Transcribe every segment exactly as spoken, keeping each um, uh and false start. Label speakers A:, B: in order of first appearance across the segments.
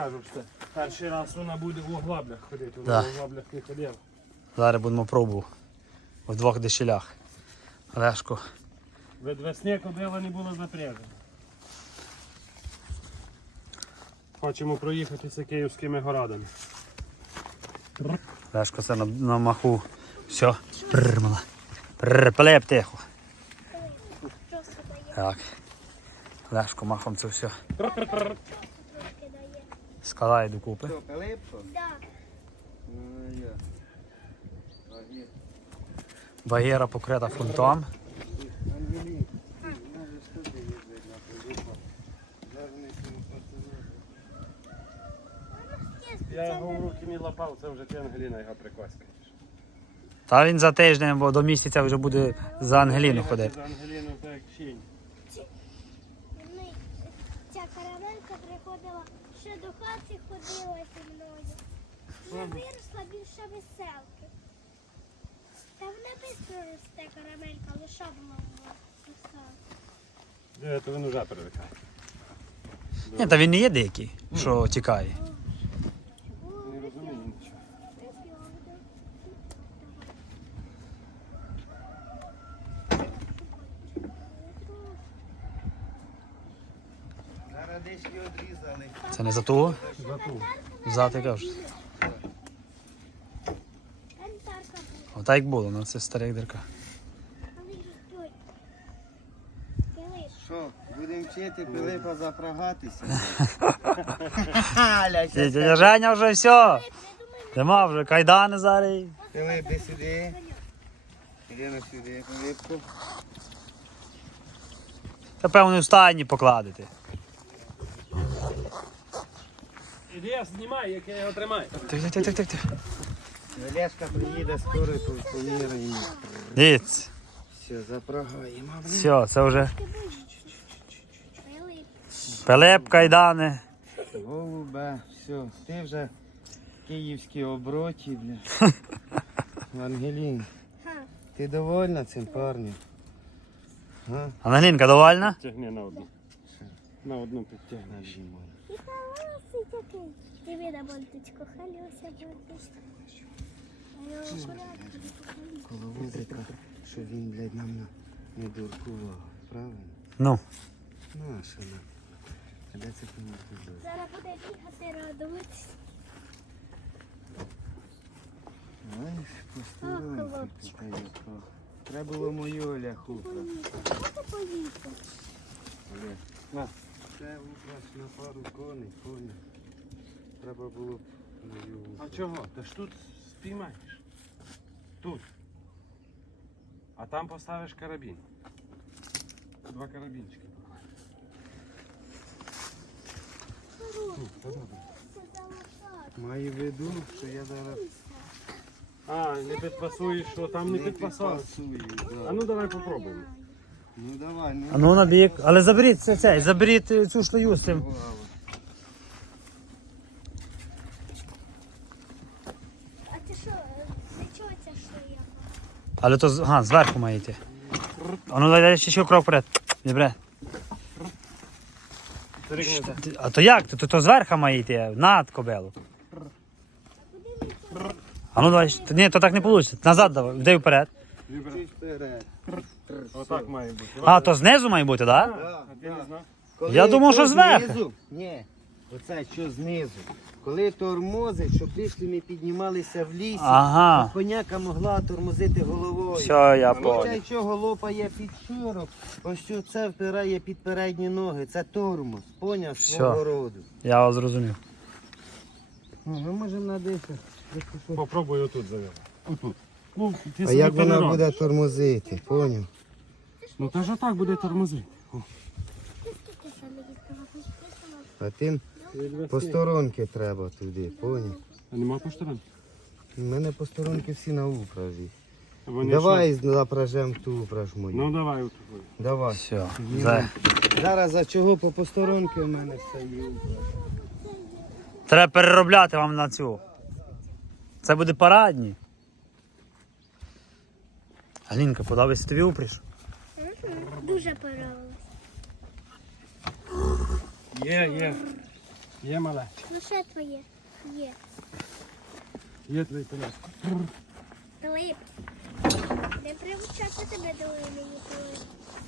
A: Кажу, що перший раз вона буде в оглаблях ходити, вона
B: Да.
A: в оглаблях не ходила.
B: Зараз будемо пробувати. В двох дешелях. Лешко.
A: Від весни кобила не була запряжена. Хочемо проїхатися київськими городами.
B: Лешко це на, на маху. Все. Прррр, мала. Прррр, Пилип, тихо. Так. Лешко махом це все. Складає докупи.
C: Що, Пилипко?
D: Так.
C: Ну, я. Багір.
B: Багіра покрита фунтом.
C: Ангелі, може що ти їздить на Пилипа? Гарний цьому пацану.
A: Я його в руки не лапав, це вже ти, Ангеліна, його прикоськаєш.
B: Та він за тиждень, бо до місяця вже буде за Ангеліну ходити.
A: За Ангеліну так як щінь.
D: Ми, ця карамелька приходила, ще до хати ходила зі мною. Вже виросла більше веселки. Та вона швидко росте карамелька, лише була веселка.
A: Е, То він вже привикає.
B: Ні, та він не є дикий, що тікає.
A: Не розумію нічого.
C: Зараз десь її одрізали.
B: Це не за того?
A: За ту.
B: Взяти кажуть.
D: Антарка була.
B: Отак як було, ну це старих дирка.
D: Але ж той. Дивись.
C: Що, будемо вчити Пилипа запрагатися?
B: Дядя Женя вже все. Нема вже кайдани зараз.
C: Пилип, де сюди. Іди на сюди, Пилипку.
B: Та певно в стайні покладете.
A: Іди, я знімаю, як я його тримаю.
B: Тих, тих, тих, тих, тих.
C: Олешка приїде скоро, тут поміряємо.
B: Дивіться.
C: Все, запрагаємо.
B: Все, це вже
D: Пилип.
B: Пилип, кайдани.
C: Голубе, все, ти вже київські оброті, бля. Ангелін,
D: Ха.
C: ти довольна цим парнем? А?
B: Ангелінка довольна?
A: Тягни на одну. На одну підтягни.
C: Нажимай.
D: І холосий такий. Диви на бонточку, халюся бонточку. А я акуратно покажу.
C: Коловозика, що він, блядь, нам на- не дуркував, правильно?
B: Ну.
C: Наша нам. А де це кому туди?
D: Зараз буде бігати радуватися.
C: Знаєш, посторонки
D: хлопчик.
C: тут яка. Треба було мою Оляху.
D: Можна поїхати?
A: На.
C: Це украс на пару коней, коні. Треба було б мою.
A: А чого? Ти ж тут спіймаєш. Тут. А там поставиш карабін. Два карабінчики.
D: Це залишати.
C: Маю в виду, що я зараз
A: А, не підпасуєш, що там не підпасав.
C: підпасую.
A: А
C: Да.
A: ну давай попробуємо.
C: Ну давай, ну.
B: А ну на бік. Але заберіть це, це, заберіть цю шлею з цим.
C: Голова.
D: А ти що, для чого ця шия?
B: Але то з- ага, зверху має йти. А ну дай ще ще крок вперед. Добре. Ти- А то як? То, то, то зверху має йти, над кобилу. А ну давай. ще- Ні, то так не вийде. Назад давай, йди вперед.
C: Чуть вперед.
A: Отак має бути.
B: А, то знизу має бути, так? Да?
C: Да,
A: А ти не знав?
C: Коли
B: Я думав,
C: то
B: що зверху.
C: знизу- Ні, оце що знизу. Коли тормозить, щоб пішли ми піднімалися в лісі,
B: Ага.
C: щоб коняка могла тормозити головою.
B: Все, я
C: А
B: понял.
C: оце чого лопає під широк, ось що це впирає під передні ноги. Це тормоз, поняв,
B: Все.
C: свого роду.
B: Я вас зрозумів.
C: Ну, ми можемо надихати.
A: Попробуй отут завели. Отут. Ну, ти
C: А
A: собі
C: як вона
A: переробиш.
C: буде тормозити, поняв?
A: Ну та ж отак буде тормозити.
D: Ти скільки саме відкривав? Підписано.
C: А тим посторонки треба туди, поняв?
A: А нема поштаран?
C: У мене посторонки всі на управі.
A: Вони
C: Давай запражем ту упраж
A: що?
C: мою.
A: Ну давай отут.
C: Давай.
B: Все.
C: Ні,
B: За...
C: Зараз за чого по посторонки у мене все є.
B: Треба переробляти вам на цю. Це буде парадні. Алінка, подобається тобі упріж?
D: Дуже подобалось.
A: Є, є. Є мале.
D: Ну ще твоє. Є.
A: Є твій телефон.
D: Пилип. Не привчати тебе до імені Пилип.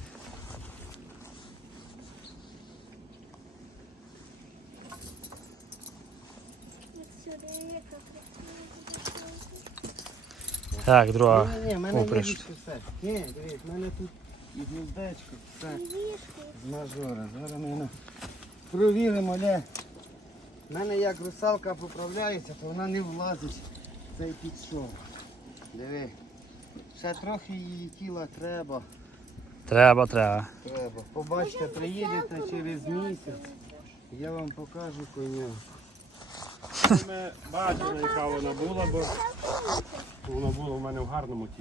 D: Отсюди яка красива.
B: Так, друга.
C: Ні, ні, в мене є
B: Поприш.
C: все. Ні, дивись, в мене тут і гніздечко, все.
D: Вішку.
C: З мажора. Зараз ми на- провіримо, ля. В мене як русалка поправляється, то вона не влазить в цей підшов. Диви. Ще трохи її тіла треба.
B: Треба, треба.
C: Треба. Побачите, приїдете через місяць. Я вам покажу коня.
A: Ми бачили, яка вона була, бо вона була в мене в гарному тілі.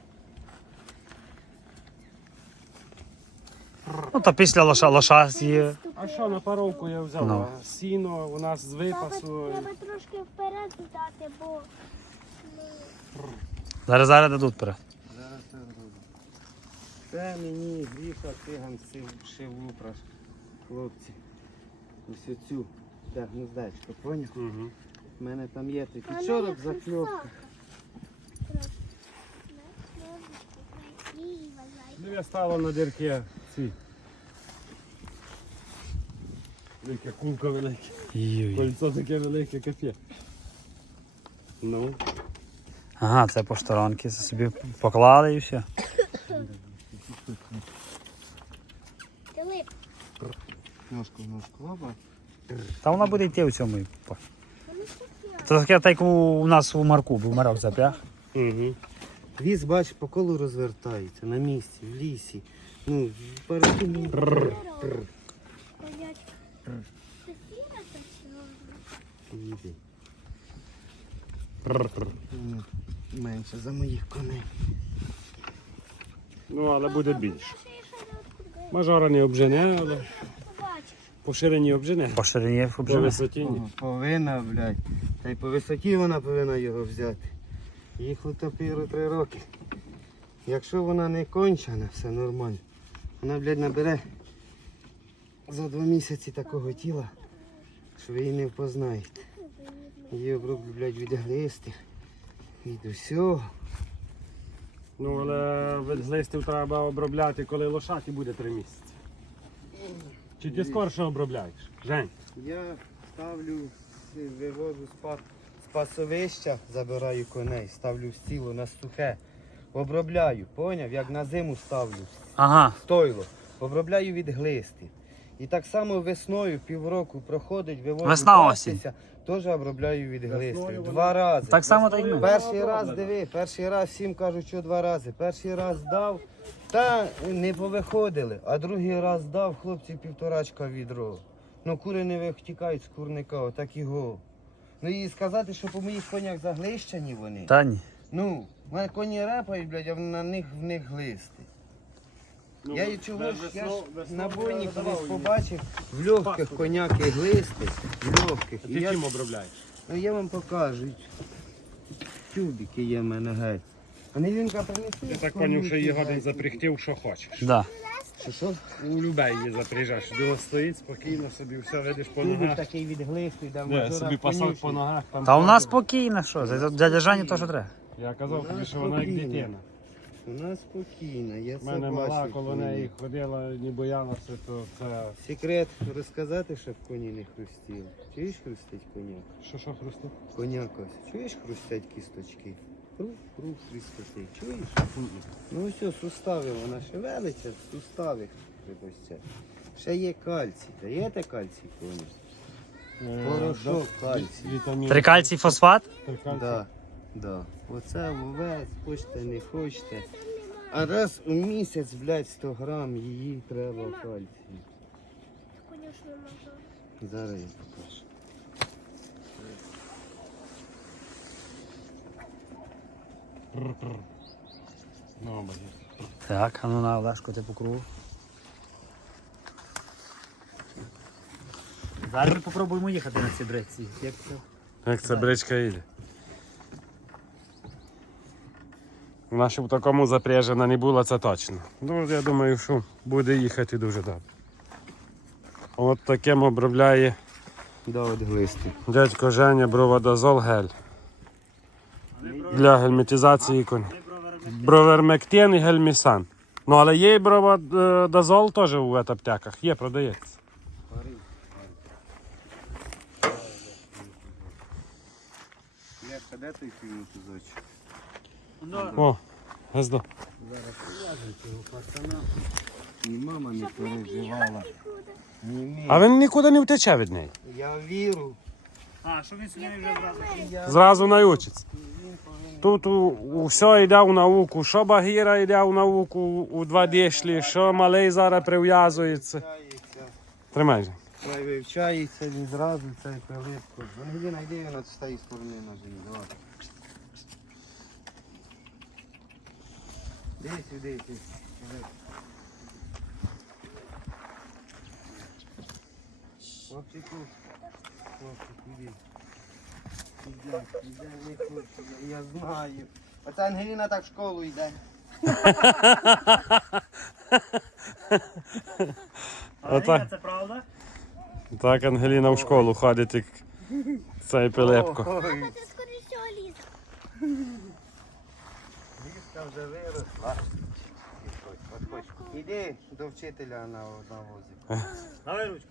B: Ну та після лоша, лоша з'їв.
A: А що, на паровку я взяв?
B: Ну.
A: А сіно у нас з випасу.
D: Треба трошки вперед здати, бо ну,
B: Зараз зараз дадуть перед.
C: Зараз це зроблю. Це мені гріша циган сив- шив упраш. Хлопці. Ось оцю. Де гніздечко, поняв?
A: Угу.
C: У мене там є такий
D: вона
C: чорок
D: як
C: закльопка.
D: русалка. Трошки. На, ножички, красиво, зайка.
A: Ну, я стала на дірки ці. Велике кулка велике.
B: Юй.
A: Кольцо таке велике, капє. Ну.
B: Ага, це по сторонки собі поклали і все.
D: Пилип.
C: Ножку, ножку, оба.
B: Та вона буде йти у цьому.
D: Воно таке.
B: Це таке, так як у, у нас у Марку, був Марок запряг.
A: Угу.
C: Віз, бач, по колу розвертається, на місці, в лісі. Ну, пару мені.
D: Конячка. Це сіра та чорна?
C: Їди. Ну, менше за моїх коней.
A: Ну, але буде більше.
D: Ще є ще не відкуди.
A: Мажора не обжене, але
D: Побачиш.
A: по ширині обжене.
B: По ширині
A: По
B: обживе.
A: висоті ні.
C: Ого, повинна, блядь. Та й по висоті вона повинна його взяти. Їх у топіру три роки. Якщо вона не кончена, все нормально. Вона, блядь, набере за два місяці такого тіла, що ви її не впознаєте. Її оброблю, блядь, від глисти, від усього.
A: Ну, але від глистів треба обробляти, коли лошаті буде три місяці. Чи ти скорше обробляєш? Жень?
C: Я ставлю, вивожу з па- з пасовища, забираю коней, ставлю в стіло на сухе. Обробляю, поняв? Як на зиму ставлю
B: Ага.
C: стойло. Обробляю від глисти. І так само весною півроку проходить, вивожу
B: Весна,
C: пастися, теж обробляю від глисти.
A: Весною
C: Два
A: вона-
C: рази.
B: Так само, так і ми.
C: Перший раз диви, перший раз всім кажуть, що два рази. Перший раз дав, та не повиходили, а другий раз дав, хлопці півторачка відро. Ну кури не витікають з курника, отак його. Ну і сказати, що по моїх конях заглищені вони.
B: Та ні.
C: Ну, в мене коні репають, блядь, а на них в них глисти.
A: Ну,
C: Я і чого ж, я ж
A: весною
C: на бойні
A: я
C: колись
A: давав їй.
C: побачив, в легких коняки глисти, в легких.
A: А
C: І
A: ти
C: я,
A: чим обробляєш?
C: ну я вам покажу. Тюбики є в мене геть. А не вінка принеси.
A: Я так зрозумів, що її годин запрягтів, що хочеш.
B: Да.
C: Що, що?
A: У любе її запряжеш. Вона стоїть спокійно собі, все видиш по
C: Тюбик
A: ногах.
C: такий від глисти, де в
A: Де,
C: моторах
A: собі пасок
C: конюшні.
A: по ногах. Там
B: Та у нас
A: ходить.
B: спокійно, що? За дядя Жані то, що треба.
A: Я казав
C: Вона
A: тобі, що вона як
C: спокійна.
A: дитина.
C: Вона спокійна, я
A: У
C: це
A: мене мала,
C: бачу.
A: коли неї ходила, не боялася, то це...
C: Секрет розказати, щоб коні не хрустіли. Чуєш хрустить коняк?
A: Що, що хрустить?
C: Коняк ось. Чуєш хрустять кісточки? Круг, круг хрустить. Чуєш? Ну ось, сустави, вона шевелиться, сустави хрустять. Ще є кальцій. Даєте кальцій коні? Порошок кальцій.
A: Вітамін.
B: Трикальцій фосфат?
A: Трикальцій.
C: Да, да. Оце вовець, хочете, не хочете. А раз у місяць, блядь, сто грам її треба кальцій.
D: Конечно, мажор.
C: Зараз я покажу.
A: Пр-пр. Ну, обалдеть.
B: Так, а ну на Олешку ти по кругу. Зараз ми попробуємо їхати на цій бреці. Як це?
A: Як ця бричка їде. Вона ще в такому запряжена не була, це точно. Ну, я думаю, що буде їхати дуже добре. От таким обробляє
C: Да, от глисти.
A: Дядько Женя, броводазол гель. Для гельмітизації коней. Бровермектин і гельмісан. Ну, але є і броводазол теж у аптеках. Є, продається.
C: Лешка, де той твій мотузочок?
A: О, гездо.
C: Зараз прив'яжемо цього пацана. Ні мама не переживала. Ні ми.
A: А він нікуди не втече від неї.
C: Я віру.
B: А, що він сюди вже зразу?
C: Я
A: Зразу навчиться.
C: він повинен.
A: Тут у, у все йде в науку. Що Багіра йде в науку у два дішлі, що малий зараз прив'язується.
C: Вивчається.
A: Тримай. Жень.
C: Хай вивчається, він зразу цей прилипку. Ангеліна, йди його з тієї сторони на жені. Давай. Іди сюди, іди. Іди. Хлопчику. Хлопчик, іди. Іде, іде, не хоче, я знаю. Оце Ангеліна так в школу йде.
A: Отак.
B: Це правда?
A: Так Ангеліна в школу ходить, як цей Пилипко.
C: Ой,
D: Папа, ти скоріше цього ліза.
C: ліска вже виросла. Підходь, підходь. Іди до вчителя на, на возі.
B: Давай ручку.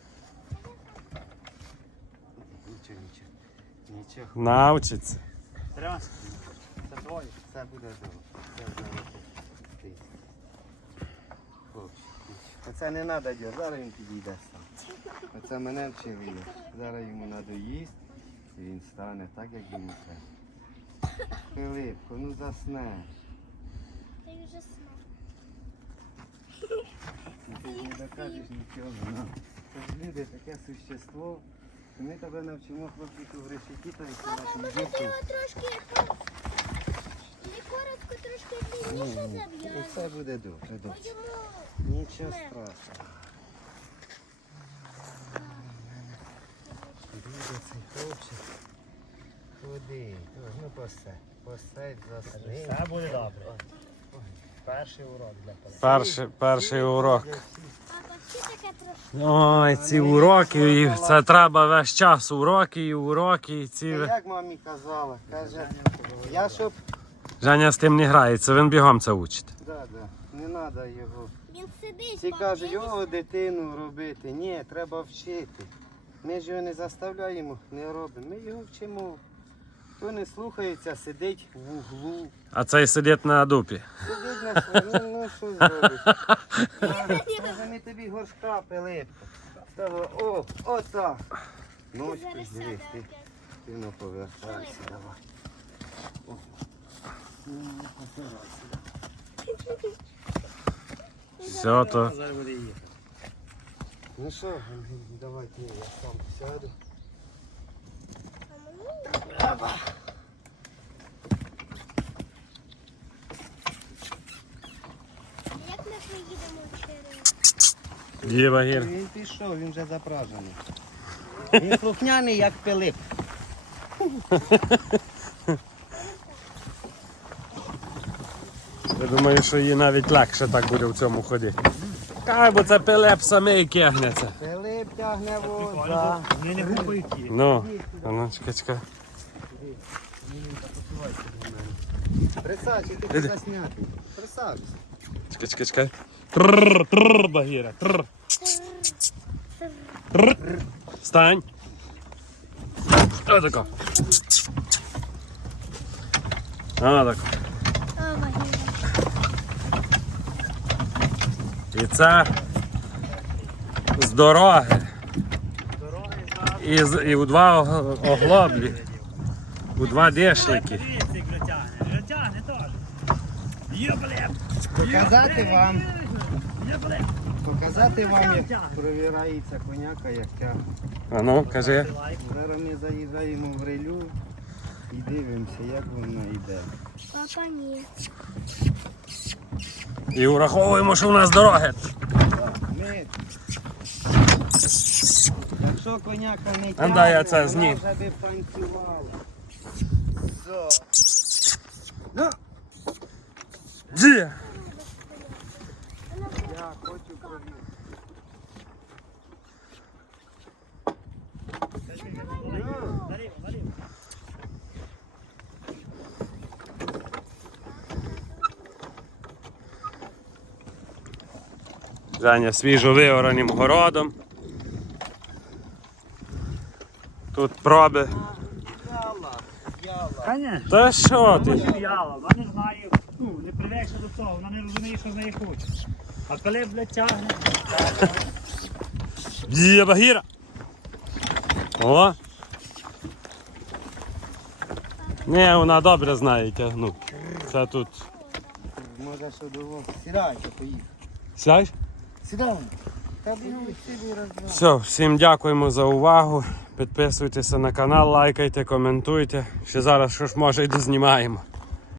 C: Нічого, нічого. Нічого.
A: Навчиться.
B: Тримай. Це твоє.
C: Це буде добре. Це вже ти. Хлопчик. Оце не треба діяти, зараз він підійде сам. Оце мене вчили. Зараз йому треба їсти, і він стане так, як йому треба. Филипко, ну засне.
D: Ти вже снав.
C: Ти ж не докажеш нічого. Ну. Це ж люди, таке существо. І ми тебе навчимо хлопчику в решеті, та й
D: Папа,
C: нашим
D: може ти
C: дітям.
D: його трошки по- не коротко, трошки длинніше
C: І
D: зав'язати?
C: все буде добре,
D: Бо
C: добре.
D: йому
C: Нічого страшного. Буде цей хлопчик. Ходи, ну посе, посадь, засни.
B: Все буде добре. Перший урок для тебе.
A: Перший, перший урок.
D: папа, всі таке трошки.
A: Ой, ці уроки, і це треба весь час. Уроки і уроки, і
C: Та
A: ці.
C: як мамі казала, каже, я щоб,
A: Женя з тим не грається, він бігом це учить.
C: да, да, не треба його.
D: Він сидить,
C: Всі
D: пап,
C: кажуть,
D: дивишся?
C: о, дитину робити. Ні, треба вчити. Ми ж його не заставляємо, не робимо. Ми його вчимо. Хто не слухається, сидить в углу.
A: А цей сидить на дупі.
C: Сидить на своєму, ну, ну що зробиш? Може ми тобі горшка, Пилипко. З того, о, отак. Ночку
D: Зараз
C: дивись,
D: сяде
C: ти,
D: опять.
C: ти не повертайся, давай. О. Ну, не повертайся.
A: Все то.
B: Зараз буде їхати.
C: Ну що, давайте я сам сяду.
D: Як ми приїдемо через?
A: Діва гір.
C: Він пішов, він вже запражений. Він слухняний, як Пилип.
A: Я думаю, що їй навіть легше так буде в цьому ході. Кай, бо це Пилип самий кигнеться.
C: Пилип тягне воза.
B: Вони не купують.
A: Ну, а ну, чекай, чекай.
C: Присадься, ти
A: Іди.
C: заснятий. Присадься.
A: Чекай, чекай, чекай. Трррр, трррр, Багіра, трррр. Трррр. Встань. Отако. Отако.
D: О, Вагіна.
A: І це з дороги. І, з- і у два ог- оглоблі. У два дешлики.
B: Дивіться, як вже тягне. Вже тягне теж. Є, блядь.
C: Показати вам,
B: Є, блядь.
C: показати вам, як провірається коняка, як тягне.
A: А ну, кажи.
C: Зараз ми заїжджаємо в релю і дивимося, як вона йде.
D: Папа, ні.
A: І враховуємо, що у нас дороги.
C: Ми... Якщо коняка не тягне,
A: Андай я це
C: вона
A: знім.
C: вже би танцювала. Все. Ну,
A: Ді.
C: я хочу провірити.
A: Женя свіжо виораним городом. Тут проби.
B: Конечно.
A: Та що ти?
B: Яла, вона не знає, ну, не привикше до цього, вона не розуміє, що з неї хоче. А коли, блядь, тягне,
A: Дія Багіра. О. Ні, вона добре знає тягнути. Це тут.
C: Може, що довго. Сідайте, поїхали.
A: Сядь?
C: Сідай. Та блін, сідай раз два.
A: Все, всім дякуємо за увагу. Підписуйтеся на канал, лайкайте, коментуйте. Ще зараз що ж може і дознімаємо.